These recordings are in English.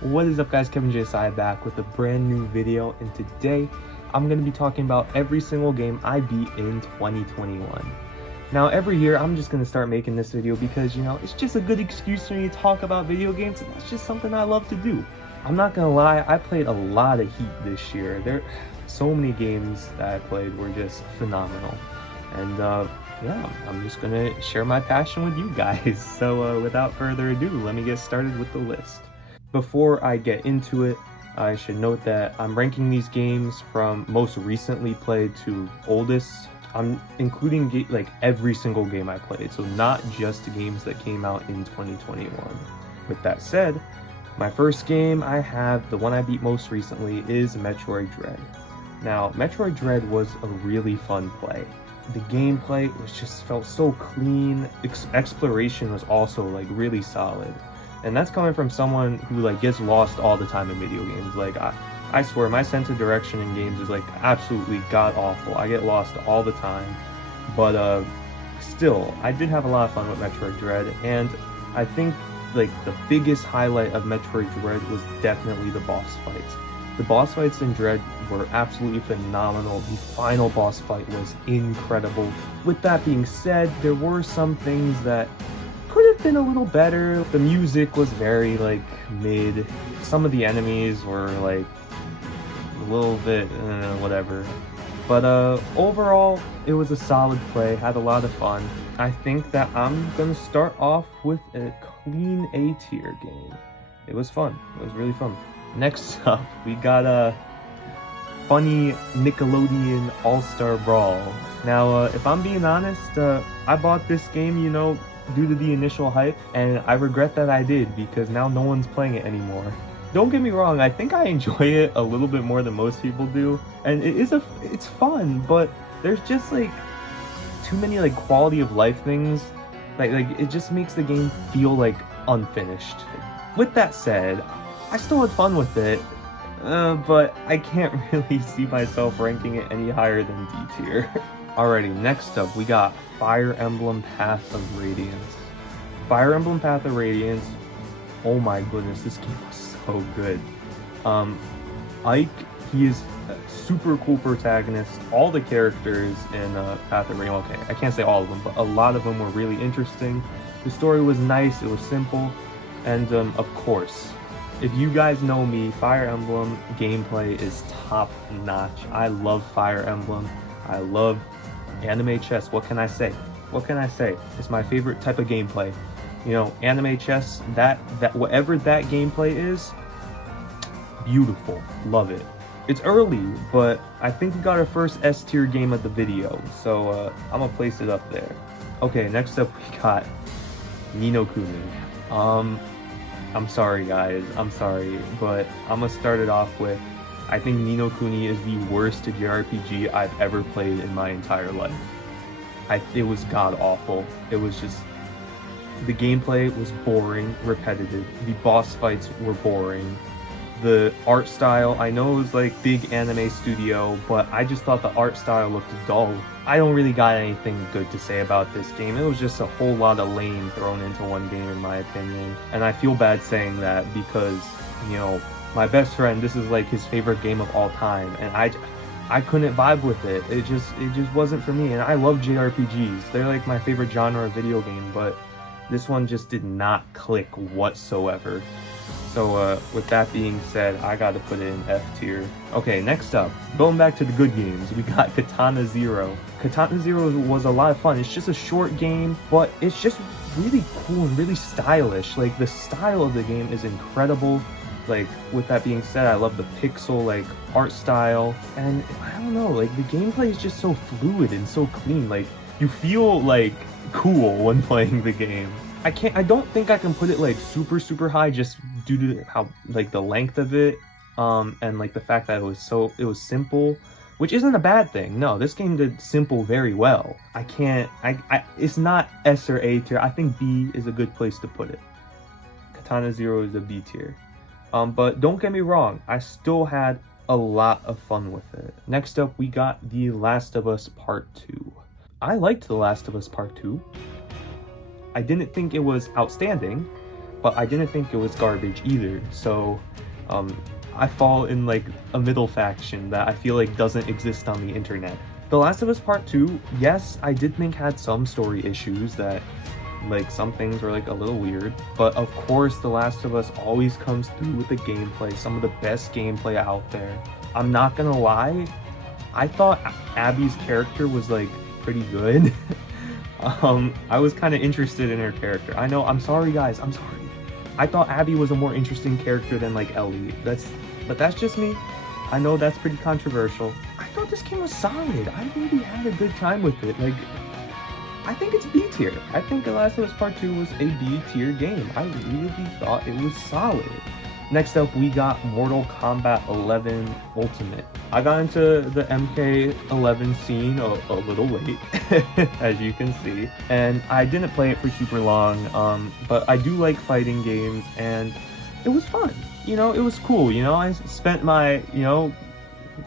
What is up guys, KevinJSI back with a brand new video, and today I'm going to be talking about every single game I beat in 2021. Now every year I'm just going to start making this video because, it's just a good excuse for me to talk about video games, and that's just something I love to do. I'm not going to lie, I played a lot of heat this year. So many games that I played were just phenomenal, and yeah, I'm just going to share my passion with you guys. So without further ado, let me get started with the list. Before I get into it, I should note that I'm ranking these games from most recently played to oldest. I'm including like every single game I played, so not just games that came out in 2021. With that said, my first game I have, the one I beat most recently, is Metroid Dread. Now, Metroid Dread was a really fun play. The gameplay felt so clean. Exploration was also like really solid. And that's coming from someone who like gets lost all the time in video games. Like I swear my sense of direction in games is like absolutely god awful. I get lost all the time. But still, I did have a lot of fun with Metroid Dread, and I think like the biggest highlight of Metroid Dread was definitely the boss fights. The boss fights in Dread were absolutely phenomenal. The final boss fight was incredible. With that being said, there were some things that could have been a little better. The music was very like mid. Some of the enemies were like a little bit whatever. But overall, it was a solid play. Had a lot of fun. I think that I'm gonna start off with a clean A tier game. It was fun. It was really fun. Next up, we got a funny Nickelodeon All-Star Brawl. Now, if I'm being honest, I bought this game, due to the initial hype, and I regret that I did, because now no one's playing it anymore. Don't get me wrong, I think I enjoy it a little bit more than most people do, and it's fun, but there's just like too many like quality of life things. Like it just makes the game feel like unfinished. With that said, I still had fun with it, but I can't really see myself ranking it any higher than D tier. Alrighty, next up we got Fire Emblem Path of Radiance. Fire Emblem Path of Radiance, oh my goodness, this game was so good. Ike, he is a super cool protagonist. All the characters in Path of Radiance, okay, I can't say all of them, but a lot of them were really interesting. The story was nice, it was simple, and of course, if you guys know me, Fire Emblem gameplay is top notch. I love Fire Emblem. I love anime chess. What can I say? It's my favorite type of gameplay. Anime chess, that whatever that gameplay is, beautiful. Love it. It's early, but I think we got our first S tier game of the video, so I'm gonna place it up there. Okay, next up we got Ni no Kuni. I'm sorry guys, I'm sorry, but I'm gonna start it off with, I think Ni no Kuni is the worst JRPG I've ever played in my entire life. It was god awful. It was just, the gameplay was boring, repetitive. The boss fights were boring. The art style, I know it was like big anime studio, but I just thought the art style looked dull. I don't really got anything good to say about this game. It was just a whole lot of lame thrown into one game in my opinion. And I feel bad saying that because, my best friend, this is like his favorite game of all time, and I couldn't vibe with it. It just wasn't for me. And I love JRPGs. They're like my favorite genre of video game, but this one just did not click whatsoever. So with that being said, I gotta put it in F tier. Okay, next up, going back to the good games, we got Katana Zero. Katana Zero was a lot of fun. It's just a short game, but it's just really cool and really stylish. Like, the style of the game is incredible. Like, with that being said, I love the pixel like art style, and I don't know, like the gameplay is just so fluid and so clean. Like, you feel like cool when playing the game. I don't think I can put it like super high just due to how like the length of it, and like the fact that it was simple, which isn't a bad thing. No, this game did simple very well. It's not S or A tier. I think B is a good place to put it. Katana Zero is a B tier. But don't get me wrong, I still had a lot of fun with it. Next up, we got The Last of Us Part 2. I liked The Last of Us Part 2. I didn't think it was outstanding, but I didn't think it was garbage either. So I fall in like a middle faction that I feel like doesn't exist on the internet. The Last of Us Part 2, yes, I did think had some story issues that like some things were like a little weird, but of course The Last of Us always comes through with the gameplay, some of the best gameplay out there. I'm not gonna lie, I thought Abby's character was like pretty good. I was kind of interested in her character. I know, I'm sorry guys, I'm sorry. I thought Abby was a more interesting character than like Ellie. But that's just me. I know that's pretty controversial. I thought this game was solid. I really had a good time with it. Like, I think it's B tier. I think The Last of Us Part 2 was a B tier game. I really thought it was solid. Next up, we got Mortal Kombat 11 Ultimate. I got into the MK11 scene a little late, as you can see, and I didn't play it for super long, but I do like fighting games, and it was fun. You know, it was cool. You know, I spent my,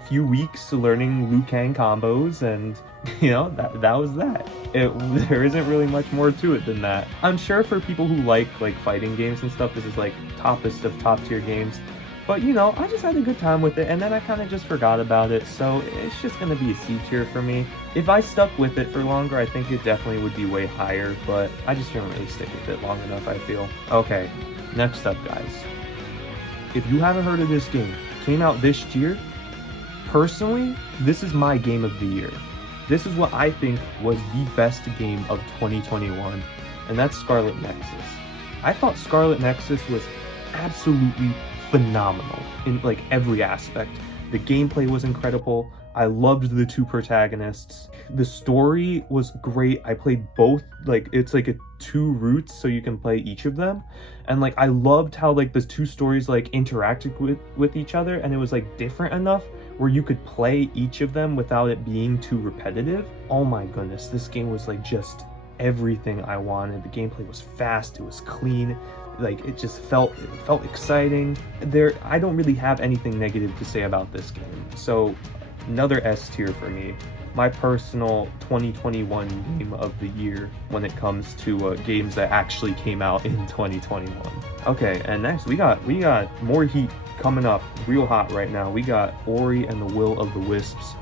few weeks learning Liu Kang combos, and that was that. There isn't really much more to it than that. I'm sure for people who like fighting games and stuff, this is like toppest of top tier games, but I just had a good time with it, and then I kind of just forgot about it, so it's just gonna be a C tier for me. If I stuck with it for longer, I think it definitely would be way higher, but I just didn't really stick with it long enough, I feel. Okay, next up guys, if you haven't heard of this game, came out this year. Personally, this is my game of the year. This is what I think was the best game of 2021, and that's Scarlet Nexus. I thought Scarlet Nexus was absolutely phenomenal in like every aspect. The gameplay was incredible. I loved the two protagonists. The story was great. I played both, like it's like a two routes so you can play each of them, and like I loved how like the two stories like interacted with each other, and it was like different enough where you could play each of them without it being too repetitive. Oh my goodness, this game was like just everything I wanted. The gameplay was fast, it was clean, like it felt exciting. I don't really have anything negative to say about this game. So another S tier for me. My personal 2021 game of the year when it comes to games that actually came out in 2021. Okay, and next we got more heat coming up real hot right now. We got Ori and the Will of the Wisps.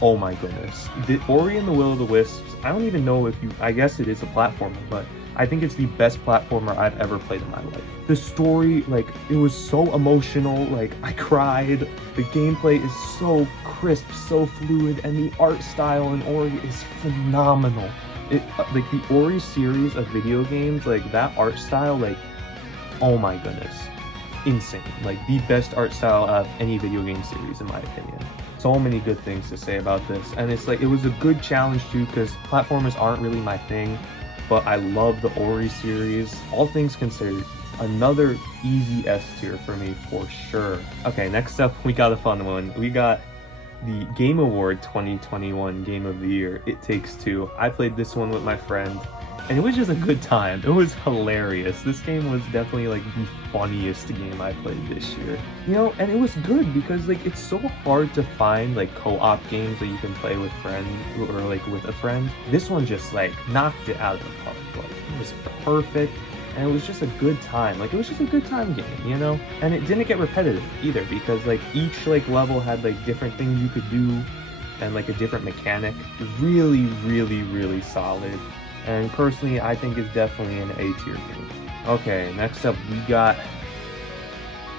Oh my goodness. The Ori and the Will of the Wisps, I don't even know if I guess it is a platformer, but I think it's the best platformer I've ever played in my life. The story, like, it was so emotional, like, I cried. The gameplay is so crisp, so fluid, and the art style in Ori is phenomenal. Like, the Ori series of video games, like, that art style, like, oh my goodness. Insane. Like, the best art style of any video game series, in my opinion. So many good things to say about this, and it's like, it was a good challenge, too, because platformers aren't really my thing. But I love the Ori series. All things considered, another easy S tier for me for sure. Okay, next up we got a fun one. We got the Game Award 2021 Game of the Year, It Takes Two. I played this one with my friend, and it was just a good time. It was hilarious. This game was definitely like the funniest game I played this year. And it was good because like it's so hard to find like co-op games that you can play with friends or like with a friend. This one just like knocked it out of the park. Like it was perfect, and it was just a good time. Like it was just a good time game, And it didn't get repetitive either because like each like level had like different things you could do and like a different mechanic. Really, really, really solid. And personally, I think it's definitely an A tier game. Okay, next up we got,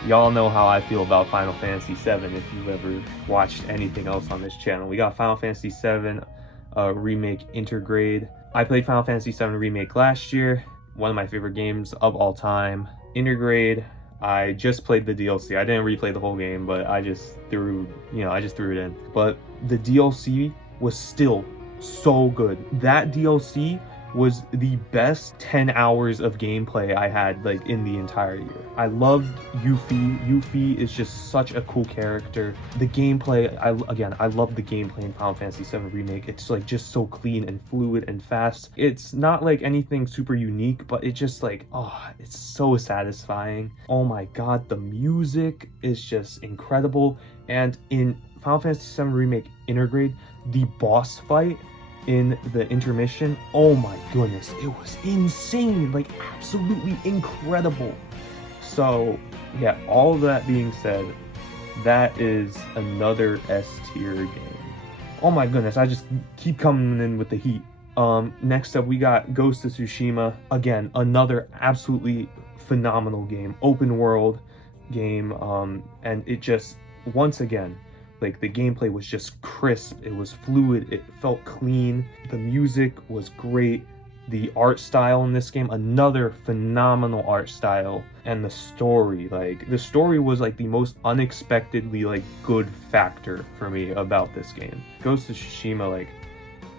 y'all know how I feel about Final Fantasy VII if you've ever watched anything else on this channel. We got Final Fantasy VII Remake Intergrade. I played Final Fantasy VII Remake last year, one of my favorite games of all time. Intergrade, I just played the DLC. I didn't replay the whole game, but I just threw it in. But the DLC was still so good. That DLC was the best 10 hours of gameplay I had like in the entire year. I loved Yuffie. Yuffie is just such a cool character. The gameplay, I love the gameplay in Final Fantasy VII Remake. It's like just so clean and fluid and fast. It's not like anything super unique, but it just like, it's so satisfying. Oh my god, the music is just incredible. And in Final Fantasy VII Remake Intergrade, the boss fight in the intermission, oh my goodness, it was insane, like absolutely incredible. So yeah, all that being said, that is another S tier game. Oh my goodness, I just keep coming in with the heat. Next up we got Ghost of Tsushima. Again, another absolutely phenomenal game, open world game, and it just, once again, like the gameplay was just crisp, it was fluid, it felt clean, the music was great, the art style in this game, another phenomenal art style, and the story, like the story was like the most unexpectedly like good factor for me about this game. Ghost of Tsushima like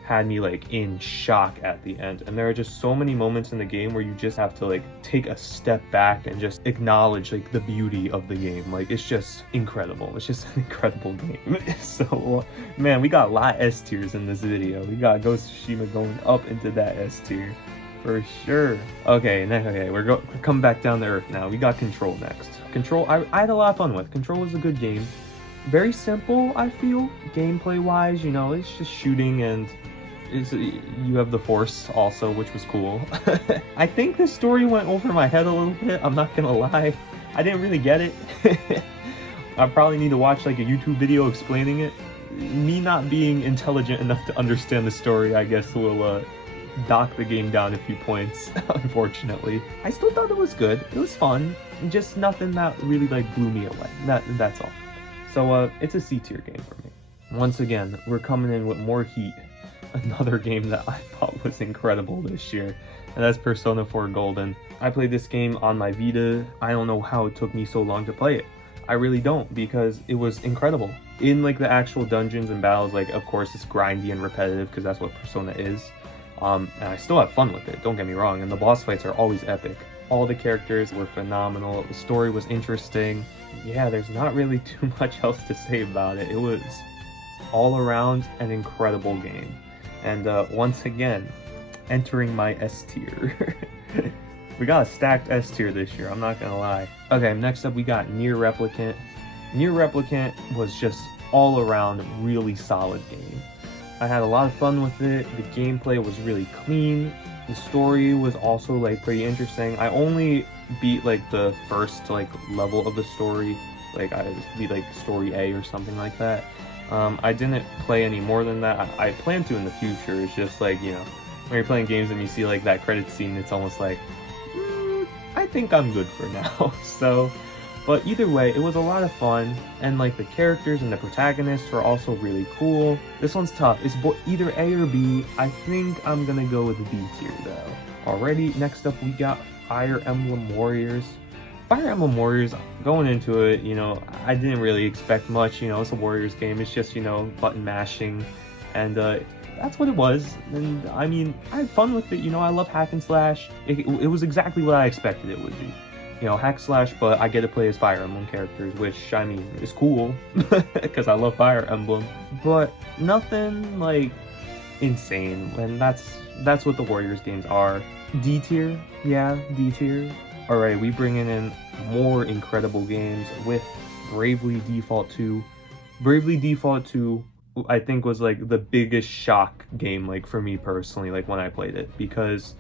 had me like in shock at the end, and there are just so many moments in the game where you just have to like take a step back and just acknowledge like the beauty of the game. Like it's just incredible, it's just an incredible game. So man, we got a lot of S tiers in this video. We got Ghost of Tsushima going up into that S tier for sure. Okay, we're coming back down to earth now. We got Control next. Control, I had a lot of fun with. Control was a good game, very simple, I feel, gameplay wise. You know, it's just shooting, and you have the Force also, which was cool. I think the story went over my head a little bit, I'm not gonna lie. I didn't really get it. I probably need to watch like a YouTube video explaining it. Me not being intelligent enough to understand the story, I guess, will dock the game down a few points, unfortunately. I still thought it was good, it was fun, just nothing that really like blew me away. That's all. So it's a C tier game for me. Once again, we're coming in with more heat. Another game that I thought was incredible this year, and that's Persona 4 Golden. I played this game on my Vita. I don't know how it took me so long to play it. I really don't, because it was incredible. In like the actual dungeons and battles, like of course it's grindy and repetitive because that's what Persona is. And I still have fun with it, don't get me wrong, and the boss fights are always epic. All the characters were phenomenal, the story was interesting. Yeah, there's not really too much else to say about it. It was all around an incredible game. And once again, entering my S tier. We got a stacked S tier this year, I'm not gonna lie. Okay, next up we got Nier Replicant. Nier Replicant was just all around really solid game. I had a lot of fun with it, the gameplay was really clean, the story was also like pretty interesting. I only beat like the first like level of the story, like I beat like story A or something like that. I didn't play any more than that. I plan to in the future. It's just like, you know, when you're playing games and you see like that credit scene, it's almost like, I think I'm good for now. So, but either way, it was a lot of fun, and like the characters and the protagonists were also really cool. This one's tough. It's either A or B. I think I'm gonna go with B tier though. Alrighty, next up we got Fire Emblem Warriors. Fire Emblem Warriors, going into it, you know, I didn't really expect much. You know, it's a Warriors game, it's just, you know, button mashing, and that's what it was. And I mean, I had fun with it, you know, I love hack and slash. It was exactly what I expected it would be. You know, hack slash, but I get to play as Fire Emblem characters, which, I mean, is cool, because I love Fire Emblem, but nothing, like, insane, and that's what the Warriors games are. D tier? Yeah, D tier. Alright, we bringing in more incredible games with Bravely Default 2. Bravely Default 2, I think, was like the biggest shock game, like for me personally, like when I played it, because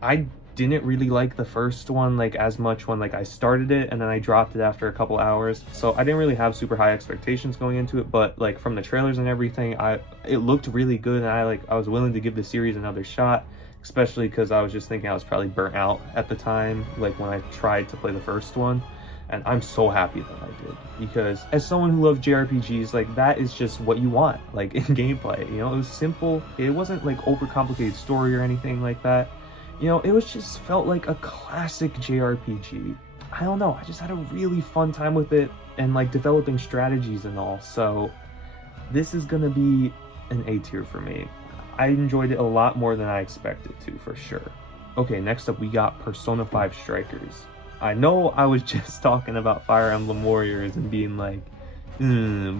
I didn't really like the first one like as much when like I started it, and then I dropped it after a couple hours, so I didn't really have super high expectations going into it. But like from the trailers and everything, it looked really good, and I was willing to give the series another shot, especially because I was just thinking I was probably burnt out at the time, like when I tried to play the first one. And I'm so happy that I did, because as someone who loves JRPGs, like that is just what you want, like in gameplay. You know, it was simple, it wasn't like overcomplicated story or anything like that. You know, it was just felt like a classic JRPG. I don't know, I just had a really fun time with it, and like developing strategies and all. So this is gonna be an A tier for me. I enjoyed it a lot more than I expected to, for sure. Okay, next up we got Persona 5 Strikers. I know I was just talking about Fire Emblem Warriors and being like,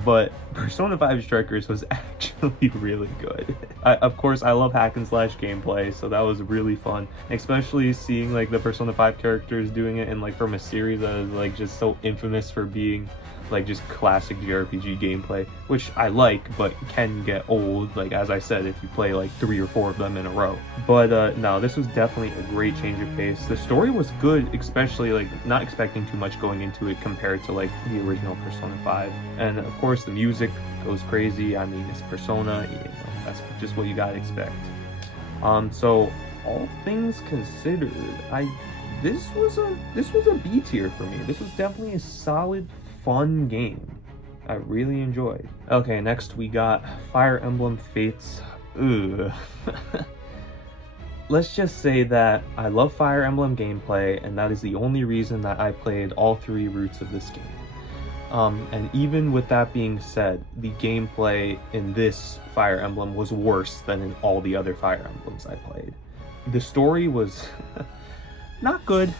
but Persona 5 Strikers was actually really good. Of course, I love hack and slash gameplay, so that was really fun. Especially seeing like the Persona 5 characters doing it, and like from a series that is like just so infamous for being like just classic JRPG gameplay, which I like, but can get old, like as I said, if you play like 3 or 4 of them in a row. But no, this was definitely a great change of pace. The story was good, especially like not expecting too much going into it compared to like the original Persona 5. And of course the music goes crazy. I mean, it's Persona, you know, that's just what you gotta expect. So all things considered, this was a B tier for me. This was definitely a solid, fun game I really enjoyed. Okay, next we got Fire Emblem Fates. Ugh. Let's just say that I love Fire Emblem gameplay, and that is the only reason that I played all 3 routes of this game. And even with that being said, the gameplay in this Fire Emblem was worse than in all the other Fire Emblems I played. The story was not good.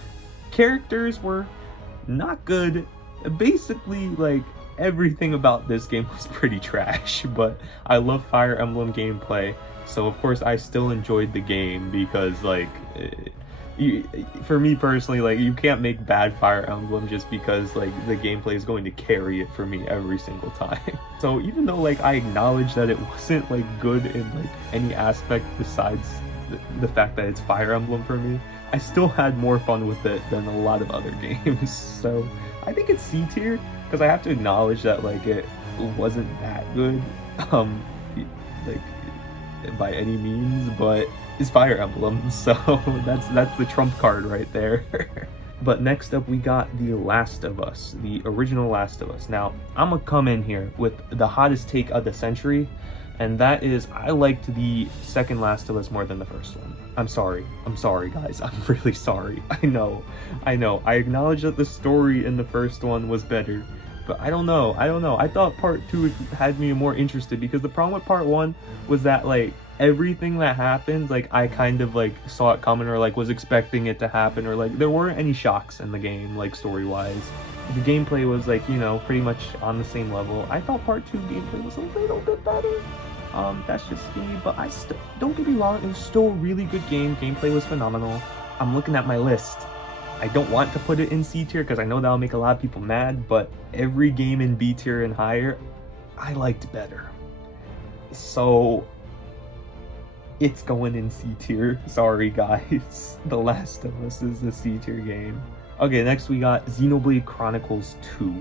Characters were not good. Basically, like, everything about this game was pretty trash, but I love Fire Emblem gameplay, so of course I still enjoyed the game because, like, for me personally, like, you can't make bad Fire Emblem just because, like, the gameplay is going to carry it for me every single time. So even though, like, I acknowledge that it wasn't, like, good in, like, any aspect besides the fact that it's Fire Emblem for me, I still had more fun with it than a lot of other games. So I think it's C tier because I have to acknowledge that, like, it wasn't that good, like, by any means, but it's Fire Emblem, so that's the trump card right there. But next up we got The Last of Us, the original Last of Us. Now, I'm gonna come in here with the hottest take of the century, and that is, I liked the second Last of Us more than the first one. I'm sorry guys, I'm really sorry. I know. I acknowledge that the story in the first one was better, but I don't know. I thought part 2 had me more interested, because the problem with part 1 was that, like, everything that happened, like, I kind of, like, saw it coming, or, like, was expecting it to happen, or, like, there weren't any shocks in the game, like, story-wise. The gameplay was, like, you know, pretty much on the same level. I thought part 2 gameplay was a little bit better. That's just me, but don't get me wrong, it was still a really good game. Gameplay was phenomenal. I'm looking at my list. I don't want to put it in C tier because I know that'll make a lot of people mad, but every game in B tier and higher, I liked better. So it's going in C tier. Sorry guys. The Last of Us is a C tier game. Okay, next we got Xenoblade Chronicles 2.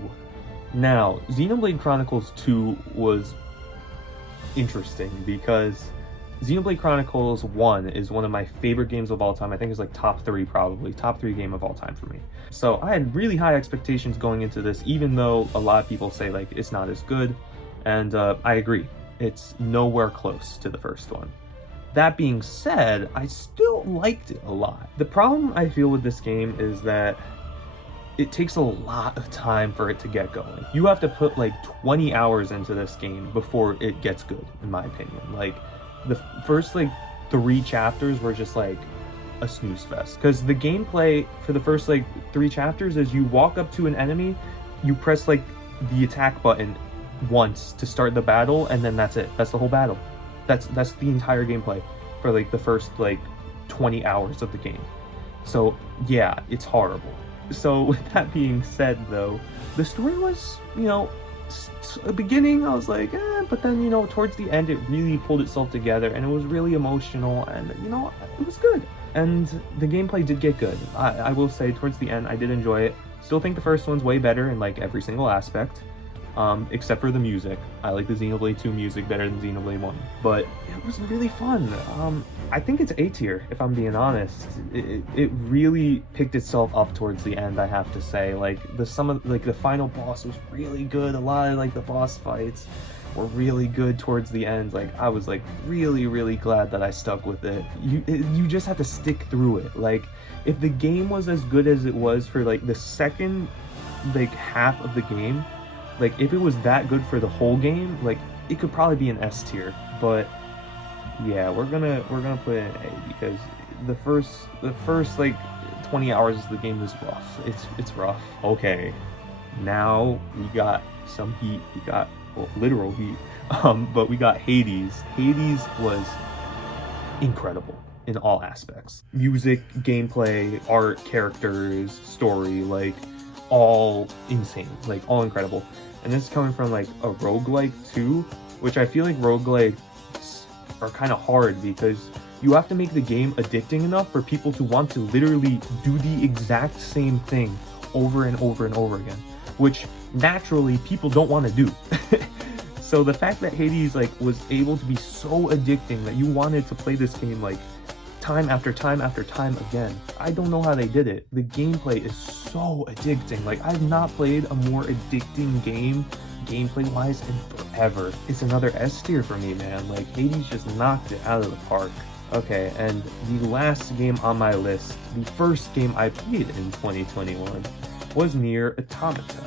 Now, Xenoblade Chronicles 2 was interesting because Xenoblade Chronicles 1 is one of my favorite games of all time. I think it's like top 3 probably. Top 3 game of all time for me. So I had really high expectations going into this, even though a lot of people say, like, it's not as good. And I agree. It's nowhere close to the first one. That being said, I still liked it a lot. The problem I feel with this game is that it takes a lot of time for it to get going. You have to put like 20 hours into this game before it gets good, in my opinion. Like, the first like 3 chapters were just like a snooze fest, because the gameplay for the first like 3 chapters is you walk up to an enemy, you press like the attack button once to start the battle, and then that's it. That's the whole battle. That's the entire gameplay for like the first like 20 hours of the game. So yeah, it's horrible. So with that being said though, the story was, you know, the beginning I was like, but then, you know, towards the end it really pulled itself together, and it was really emotional, and, you know, it was good. And the gameplay did get good. I will say towards the end I did enjoy it. Still think the first one's way better in like every single aspect, except for the music. I like the Xenoblade 2 music better than Xenoblade 1, but it was really fun. I think it's A tier, if I'm being honest. It really picked itself up towards the end, I have to say. Like, the final boss was really good. A lot of like the boss fights were really good towards the end. Like, I was like really glad that I stuck with it. You just have to stick through it. Like, if the game was as good as it was for like the second like half of the game, like, if it was that good for the whole game, like, it could probably be an S tier. But yeah, we're gonna put it in A, because the first like 20 hours of the game is rough. It's rough. Okay, now we got some heat. We got, well, literal heat. But we got Hades. Hades was incredible in all aspects. Music, gameplay, art, characters, story. Like, all insane, like all incredible. And this is coming from like a roguelike too, which I feel like roguelikes are kind of hard because you have to make the game addicting enough for people to want to literally do the exact same thing over and over and over again, which naturally people don't want to do. So the fact that Hades like was able to be so addicting that you wanted to play this game like time after time after time again, I don't know how they did it. The gameplay is so addicting. Like, I've not played a more addicting game gameplay wise in forever. It's another S tier for me, man. Like, Hades just knocked it out of the park. Okay, and the last game on my list, the first game I played in 2021, was Nier Automata.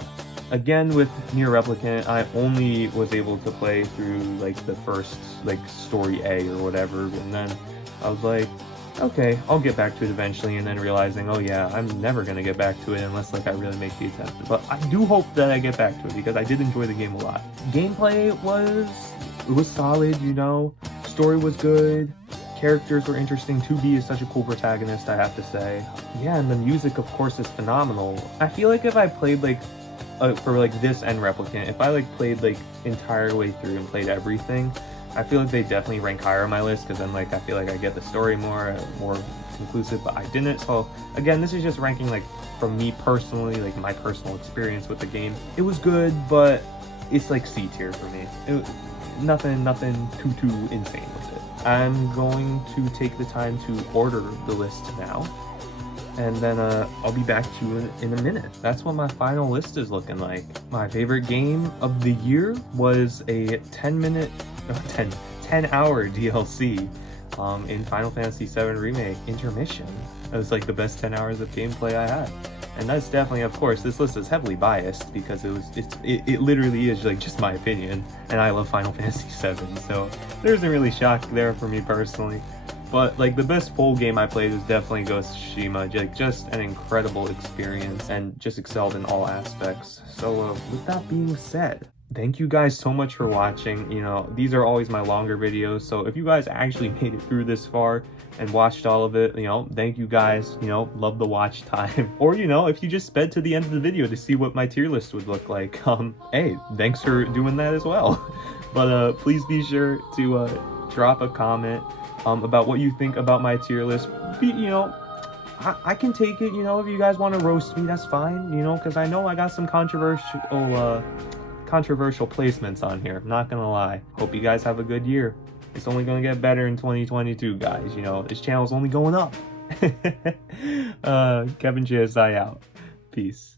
Again, with Nier Replicant, I only was able to play through like the first like story A or whatever, and then I was like, okay, I'll get back to it eventually, and then realizing, oh yeah, I'm never gonna get back to it unless like I really make the attempt. But I do hope that I get back to it because I did enjoy the game a lot. Gameplay was solid, you know, story was good, characters were interesting. 2B is such a cool protagonist, I have to say. Yeah, and the music of course is phenomenal. I feel like if I played like for like this and Replicant, if I like played like entire way through and played everything, I feel like they definitely rank higher on my list because then like I feel like I get the story more conclusive, but I didn't. So again, this is just ranking like from me personally, like my personal experience with the game. It was good, but it's like C tier for me. Nothing too insane with it. I'm going to take the time to order the list now, and then I'll be back to you in a minute. That's what my final list is looking like. My favorite game of the year was a 10-hour DLC in Final Fantasy VII Remake Intermission. It was like the best 10 hours of gameplay I had. And that's definitely, of course, this list is heavily biased because it literally is like just my opinion, and I love Final Fantasy VII, so there isn't really shock there for me personally. But like the best full game I played was definitely Ghost of Tsushima. Like, just an incredible experience and just excelled in all aspects. So with that being said, thank you guys so much for watching. You know, these are always my longer videos, so if you guys actually made it through this far and watched all of it, you know, thank you guys. You know, love the watch time. Or, you know, if you just sped to the end of the video to see what my tier list would look like, hey, thanks for doing that as well. But please be sure to drop a comment about what you think about my tier list. You know, I can take it, you know, if you guys want to roast me, that's fine, you know, because I know I got some controversial placements on here, I'm not gonna lie. Hope you guys have a good year. It's only gonna get better in 2022, guys. You know, this channel's only going up. KevinJSI out. Peace.